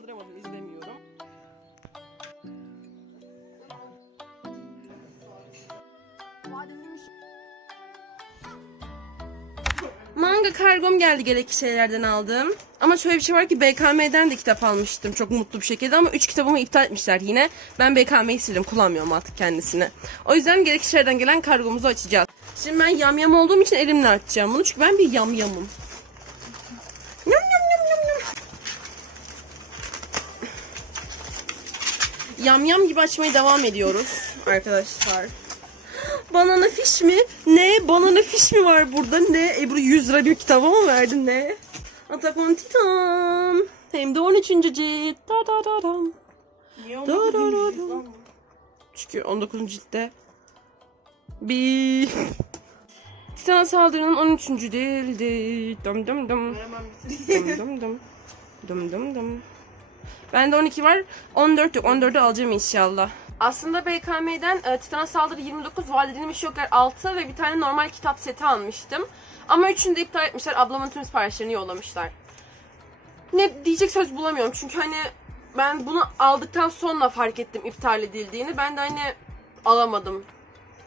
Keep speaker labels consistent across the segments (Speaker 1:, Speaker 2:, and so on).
Speaker 1: kaldıramadım izlemiyorum. Manga kargom geldi gerekli şeylerden aldım. Ama şöyle bir şey var ki BKM'den de kitap almıştım çok mutlu bir şekilde ama 3 kitabımı iptal etmişler yine. Ben BKM'yi sildim kullanmıyorum artık kendisini. O yüzden gerekli şeylerden gelen kargomuzu açacağız. Şimdi ben yamyam olduğum için elimle açacağım bunu çünkü ben bir yamyamım. Yam yam yam yam yam. Yamyam gibi açmaya devam ediyoruz arkadaşlar. Banana fiş mi? Ne? Banana fiş mi var burada? Ne? Ebru 100 lira bir kitaba mı verdin? Ne? Attack on Titan. Hem de 13. cilt. Da da da dam. Da da da
Speaker 2: onu
Speaker 1: da.
Speaker 2: lan?
Speaker 1: Çünkü 19. ciltte bir Titan saldırının 13. dildi. Dum dum dum. Dum dum dum. Dum dum dum. Bende 12 var. 14 yok. 14'ü alacağım inşallah. Aslında BKM'den e, Titan Saldırı 29, Vaat Edilmiş Yoklar 6 ve bir tane normal kitap seti almıştım. Ama üçünü de iptal etmişler. Ablamın tüm siparişlerini yollamışlar. Ne diyecek söz bulamıyorum. Çünkü hani ben bunu aldıktan sonra fark ettim iptal edildiğini. Ben de hani alamadım.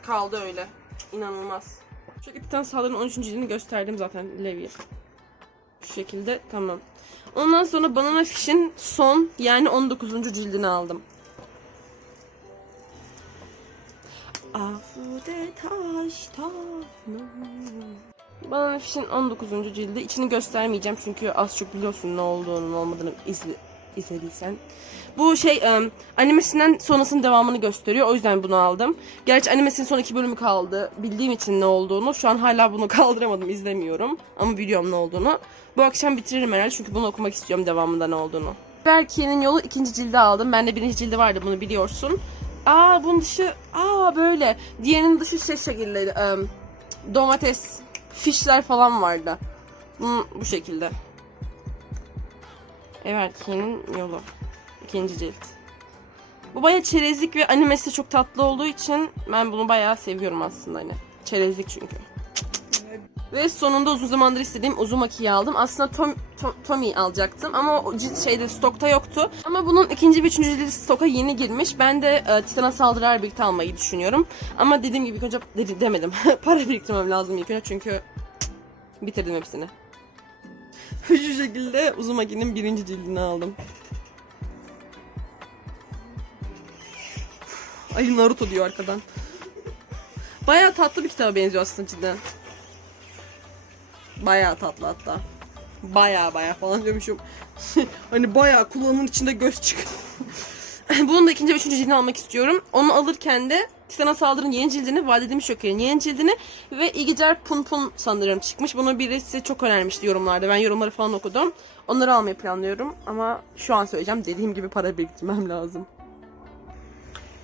Speaker 1: Kaldı öyle. İnanılmaz. Çünkü Titan Saldırı'nın 13. cildini gösterdim zaten Levi'ye. Şu şekilde tamam. Ondan sonra Banana Fish'in son yani 19. cildini aldım. Afude taş Banana Fish'in 19. cildi. İçini göstermeyeceğim çünkü az çok biliyorsun ne olduğunu olmadığını izle, izlediysen. Bu şey em, animesinden sonrasının devamını gösteriyor. O yüzden bunu aldım. Gerçi animesinin son iki bölümü kaldı. Bildiğim için ne olduğunu. Şu an hala bunu kaldıramadım izlemiyorum. Ama biliyorum ne olduğunu. Bu akşam bitiririm herhalde çünkü bunu okumak istiyorum devamında ne olduğunu. Berkiye'nin yolu ikinci cildi aldım. Bende birinci cildi vardı bunu biliyorsun. Aa bunun dışı aa böyle. Diğerinin dışı şey şekilde em, domates, fişler falan vardı. Bunun bu şekilde. Everki'nin yolu. ikinci cilt. Bu baya çerezlik ve animesi çok tatlı olduğu için ben bunu bayağı seviyorum aslında hani. Çerezlik çünkü. Ve sonunda uzun zamandır istediğim Uzumaki'yi aldım. Aslında Tom, Tom, Tommy alacaktım ama o cilt şeyde stokta yoktu. Ama bunun ikinci ve üçüncü cildi stoka yeni girmiş. Ben de e, Titan'a saldırılar birlikte almayı düşünüyorum. Ama dediğim gibi ilk önce dedi, demedim. Para biriktirmem lazım ilk önce çünkü bitirdim hepsini. Şu şekilde Uzumaki'nin birinci cildini aldım. Ay Naruto diyor arkadan. Bayağı tatlı bir kitaba benziyor aslında cidden. Bayağı tatlı hatta. Bayağı bayağı falan diyormuşum. hani bayağı kulağının içinde göz çıkıyor. Bunun da ikinci ve üçüncü cildini almak istiyorum. Onu alırken de Titan'a saldırın yeni cildini, Vaat Edilmiş Joker'in yeni cildini ve İgicer Pun Pun sanırım çıkmış. Bunu birisi çok önermişti yorumlarda. Ben yorumları falan okudum. Onları almayı planlıyorum ama şu an söyleyeceğim. Dediğim gibi para biriktirmem lazım.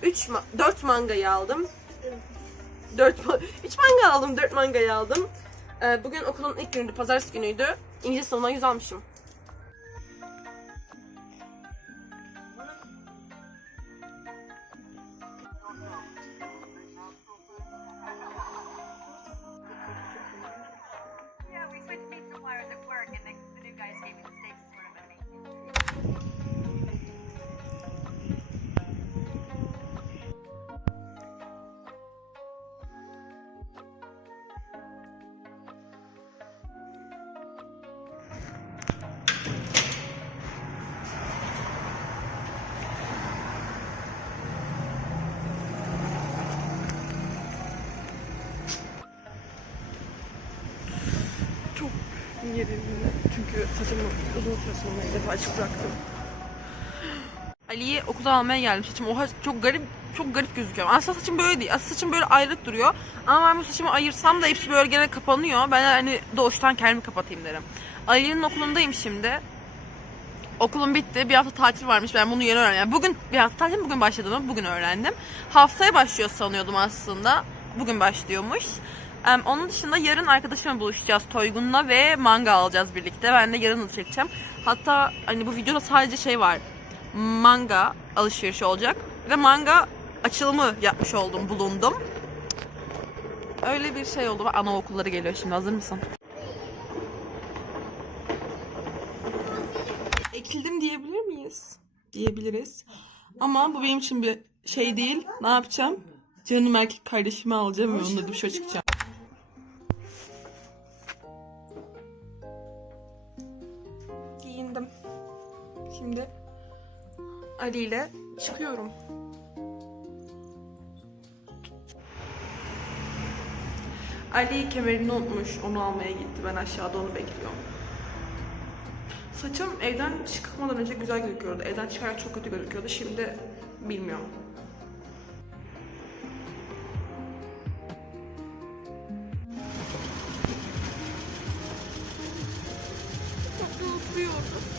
Speaker 1: 3 ma 4 mangayı aldım. 4 ma 3 manga aldım, 4 mangayı aldım. Ee, bugün okulun ilk günüydü, pazartesi günüydü. İngiliz sınavından 100 almışım. Yerimde. Çünkü saçımı uzun süre sonra ilk defa açık bıraktım. Ali'yi okula almaya geldim saçım. Oha çok garip çok garip gözüküyor. Aslında saçım böyle değil. Aslında saçım böyle ayrık duruyor. Ama ben bu saçımı ayırsam da hepsi böyle gene kapanıyor. Ben hani doğuştan kendimi kapatayım derim. Ali'nin okulundayım şimdi. Okulum bitti. Bir hafta tatil varmış. Ben bunu yeni öğrendim. Yani bugün bir hafta tatil bugün başladığını bugün öğrendim. Haftaya başlıyor sanıyordum aslında. Bugün başlıyormuş. Em, onun dışında yarın arkadaşımla buluşacağız Toygun'la ve manga alacağız birlikte. Ben de yarın çekeceğim. Hatta hani bu videoda sadece şey var. Manga alışverişi olacak. Ve manga açılımı yapmış oldum, bulundum. Öyle bir şey oldu. Anaokulları geliyor şimdi. Hazır mısın? Çekildim diyebilir miyiz? Diyebiliriz. Ama bu benim için bir şey değil. Ne yapacağım? Canım erkek kardeşimi alacağım ve onunla dışarı çıkacağım. Şimdi Ali ile çıkıyorum. Ali kemerini unutmuş. Onu almaya gitti. Ben aşağıda onu bekliyorum. Saçım evden çıkmadan önce güzel gözüküyordu. Evden çıkarken çok kötü gözüküyordu. Şimdi bilmiyorum. Çok mutluyordum.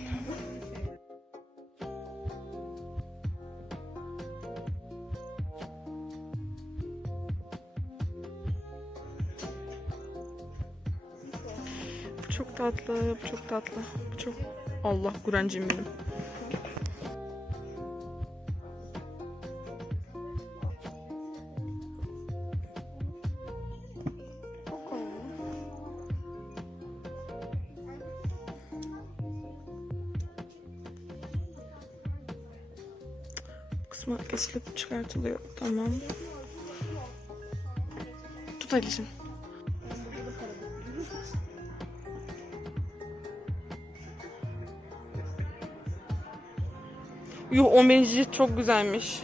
Speaker 1: çok tatlı, bu çok tatlı. Bu çok... Allah Kur'ancım benim. kısmı kesilip çıkartılıyor. Tamam. Tut Ali'cim. Yuh 11. cilt çok güzelmiş.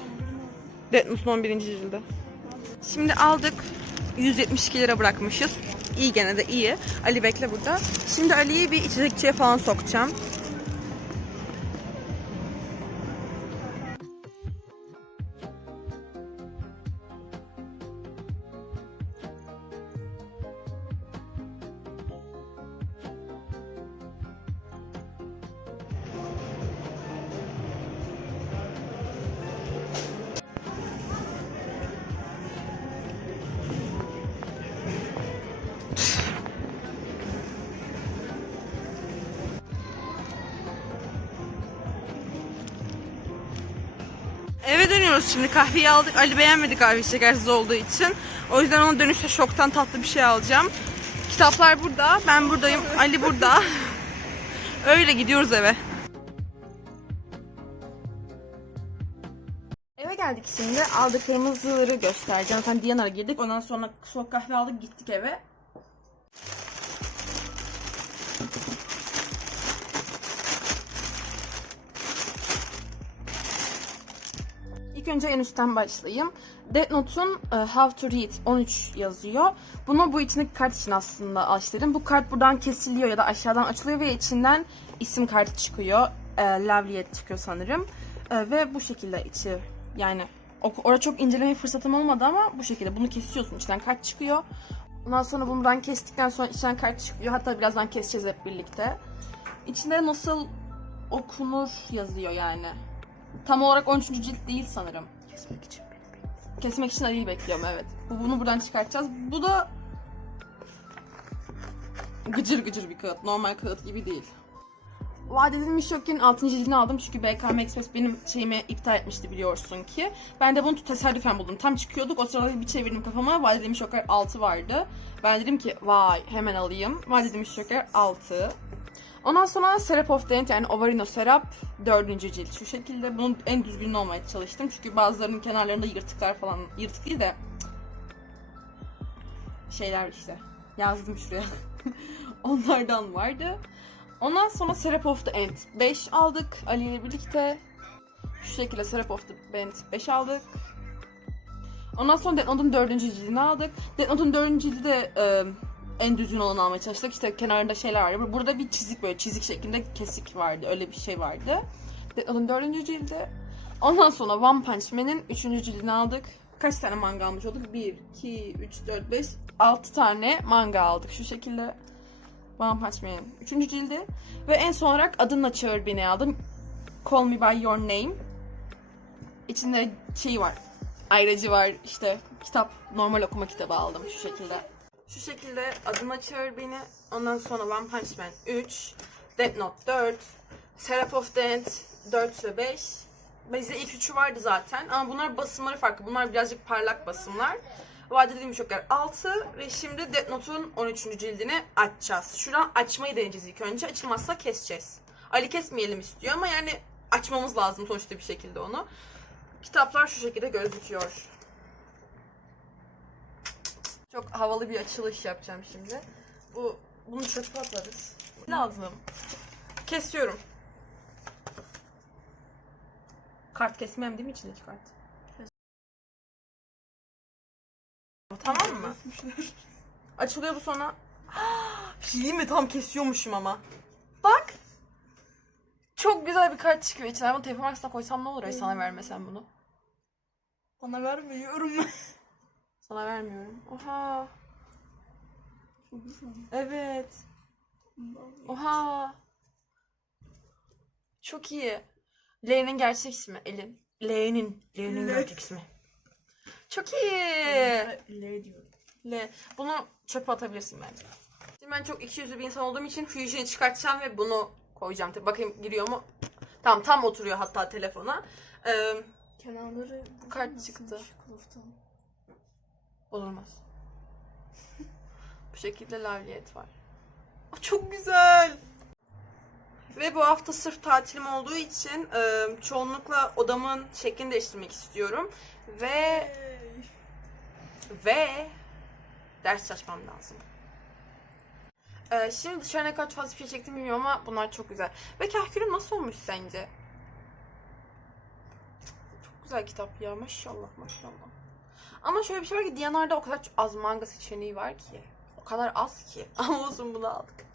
Speaker 1: Note'un 11. cildi. Şimdi aldık. 172 lira bırakmışız. İyi gene de iyi. Ali bekle burada. Şimdi Ali'yi bir içecekçiye falan sokacağım. Dönüyoruz şimdi. Kahveyi aldık. Ali beğenmedi kahve şekersiz olduğu için. O yüzden ona dönüşte şoktan tatlı bir şey alacağım. Kitaplar burada. Ben buradayım. Ali burada. Öyle gidiyoruz eve. Eve geldik şimdi. Aldıklarımızı göstereceğim. Zaten Diyanar'a girdik. Ondan sonra soğuk kahve aldık gittik eve. İlk önce en üstten başlayayım. Death Note'un e, How to Read 13 yazıyor. Bunu bu içindeki kart için aslında açtırdım. Bu kart buradan kesiliyor ya da aşağıdan açılıyor ve içinden isim kartı çıkıyor. E, Lavliyet çıkıyor sanırım. E, ve bu şekilde içi yani orada çok inceleme fırsatım olmadı ama bu şekilde bunu kesiyorsun içinden kart çıkıyor. Ondan sonra bundan kestikten sonra içinden kart çıkıyor. Hatta birazdan keseceğiz hep birlikte. İçinde nasıl okunur yazıyor yani. Tam olarak 13. cilt değil sanırım. Kesmek için Kesmek için Ali'yi bekliyorum evet. Bu, bunu buradan çıkartacağız. Bu da gıcır gıcır bir kağıt. Normal kağıt gibi değil. Vaat edilmiş yokken 6. cildini aldım çünkü BKM Express benim şeyimi iptal etmişti biliyorsun ki. Ben de bunu tesadüfen buldum. Tam çıkıyorduk o sırada bir çevirdim kafama. Vaat edilmiş yokken 6 vardı. Ben dedim ki vay hemen alayım. Vaat edilmiş yokken 6. Ondan sonra Serap of Dent yani Ovarino Serap dördüncü cilt. Şu şekilde bunun en düzgün olmaya çalıştım. Çünkü bazılarının kenarlarında yırtıklar falan, yırtık değil de şeyler işte. Yazdım şuraya. Onlardan vardı. Ondan sonra Serap of the End 5 aldık Ali ile birlikte. Şu şekilde Serap of the End 5 aldık. Ondan sonra Death Note'un dördüncü cildini aldık. Death Note'un dördüncü cildi de e, en düzgün olanı almaya çalıştık. İşte kenarında şeyler vardı. Burada bir çizik böyle çizik şeklinde kesik vardı. Öyle bir şey vardı. Death Note'un dördüncü cildi. Ondan sonra One Punch Man'in üçüncü cildini aldık. Kaç tane manga almış olduk? 1, 2, 3, 4, 5, 6 tane manga aldık şu şekilde. Punch Man'in üçüncü cildi. Ve en son olarak Adınla Çağır Beni aldım. Call Me By Your Name. İçinde şey var. Ayracı var işte kitap normal okuma kitabı aldım şu şekilde. Şu şekilde Adıma Çağır Beni, ondan sonra One Punch Man 3, Death Note 4, Seraph of Dance 4 ve 5. Bizde ilk üçü vardı zaten ama bunlar basımları farklı. Bunlar birazcık parlak basımlar. Vadeli Yumuşaklar 6 ve şimdi Death Note'un 13. cildini açacağız. Şuradan açmayı deneyeceğiz ilk önce. Açılmazsa keseceğiz. Ali kesmeyelim istiyor ama yani açmamız lazım sonuçta bir şekilde onu. Kitaplar şu şekilde gözüküyor. Çok havalı bir açılış yapacağım şimdi. Bu bunu çöpe atarız. Lazım. Kesiyorum. Kart kesmem değil mi içindeki kart? Tamam mı? Açılıyor bu sonra. Bir şey diyeyim mi? Tam kesiyormuşum ama. Bak. Çok güzel bir kart çıkıyor içinden. Bunu telefon arkasına koysam ne olur ay sana vermesem bunu.
Speaker 2: Sana vermiyorum.
Speaker 1: Sana vermiyorum. Oha. Evet. Oha. Çok iyi. L'nin gerçek ismi Elin. L'nin. L'nin gerçek ismi. Çok iyi.
Speaker 2: L diyorum.
Speaker 1: L. Bunu çöpe atabilirsin bence. Şimdi ben çok ikiyüzlü bir insan olduğum için Fusion'ı çıkartacağım ve bunu koyacağım. Tabii bakayım giriyor mu? Tamam tam oturuyor hatta telefona. Ee,
Speaker 2: Kenarları
Speaker 1: Kart
Speaker 2: nasıl
Speaker 1: çıktı.
Speaker 2: şu kılıftan?
Speaker 1: Olmaz. Bu şekilde lavliyet var. Aa, Çok güzel. Ve bu hafta sırf tatilim olduğu için e, çoğunlukla odamın şeklini değiştirmek istiyorum. Ve. Ve ders çalışmam lazım. E, şimdi dışarı ne kadar fazla şey çektim bilmiyorum ama bunlar çok güzel. Ve kahkülüm nasıl olmuş sence? Çok güzel kitap ya maşallah maşallah. Ama şöyle bir şey var ki Diyanar'da o kadar az manga seçeneği var ki. O kadar az ki. Ama olsun bunu aldık.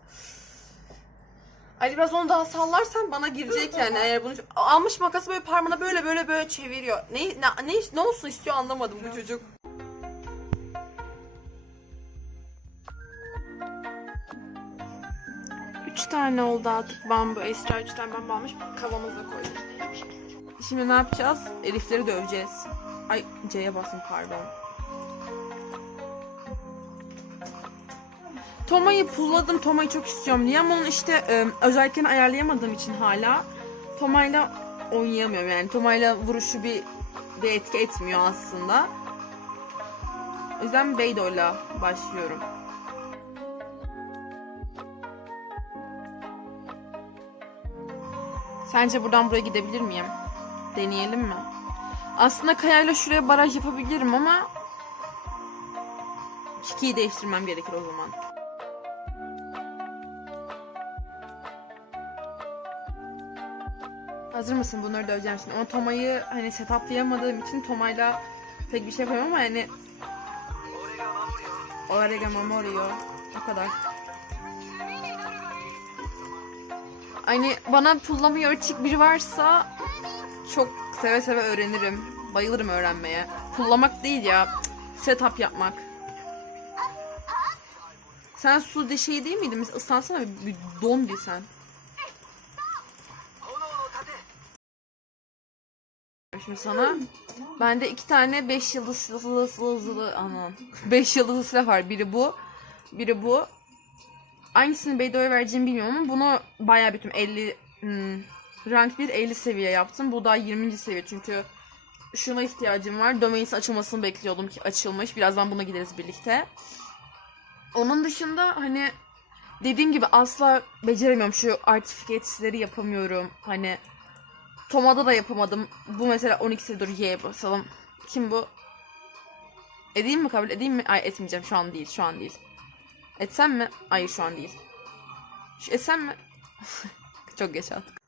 Speaker 1: Ali biraz onu daha sallarsan bana girecek yani eğer bunu almış makası böyle parmağına böyle böyle böyle çeviriyor. Ne ne ne, ne olsun istiyor anlamadım bu çocuk. Üç tane oldu artık bambu. Esra üç tane bambu almış. Kavanoza koydum. Şimdi ne yapacağız? Elifleri döveceğiz. Ay C'ye basın pardon. Toma'yı pulladım. Toma'yı çok istiyorum diye ama onun işte e, özelliklerini ayarlayamadığım için hala Toma'yla oynayamıyorum yani. Toma'yla vuruşu bir bir etki etmiyor aslında. O yüzden Beydo'yla başlıyorum. Sence buradan buraya gidebilir miyim? Deneyelim mi? Aslında kayayla şuraya baraj yapabilirim ama Kiki'yi değiştirmem gerekir o zaman. Hazır mısın? Bunları döveceğim şimdi. Ama Toma'yı hani setuplayamadığım için Toma'yla pek bir şey yapamam ama yani Orega Mamorio o kadar. Hani bana pullamayı öğretecek biri varsa çok seve seve öğrenirim. Bayılırım öğrenmeye. Pullamak değil ya. Setup yapmak. Sen su de şey değil miydin? Mesela ıslansana bir, bir don bir sen. Şimdi sana bende iki tane beş yıldızlı yıldızlı aman beş yıldızlı silah var. Biri bu, biri bu. Hangisini Beydo'ya vereceğimi bilmiyorum ama bunu bayağı bütün 50 hmm, rank 1 50 seviye yaptım. Bu da 20. seviye çünkü şuna ihtiyacım var. Domains açılmasını bekliyordum ki açılmış. Birazdan buna gideriz birlikte. Onun dışında hani dediğim gibi asla beceremiyorum. Şu artifikatleri yapamıyorum. Hani Toma'da da yapamadım. Bu mesela 12 seviye dur Y'ye basalım. Kim bu? Edeyim mi kabul edeyim mi? Ay etmeyeceğim şu an değil şu an değil. Etsem mi? Hayır şu an değil. Etsem mi? Çok geç artık.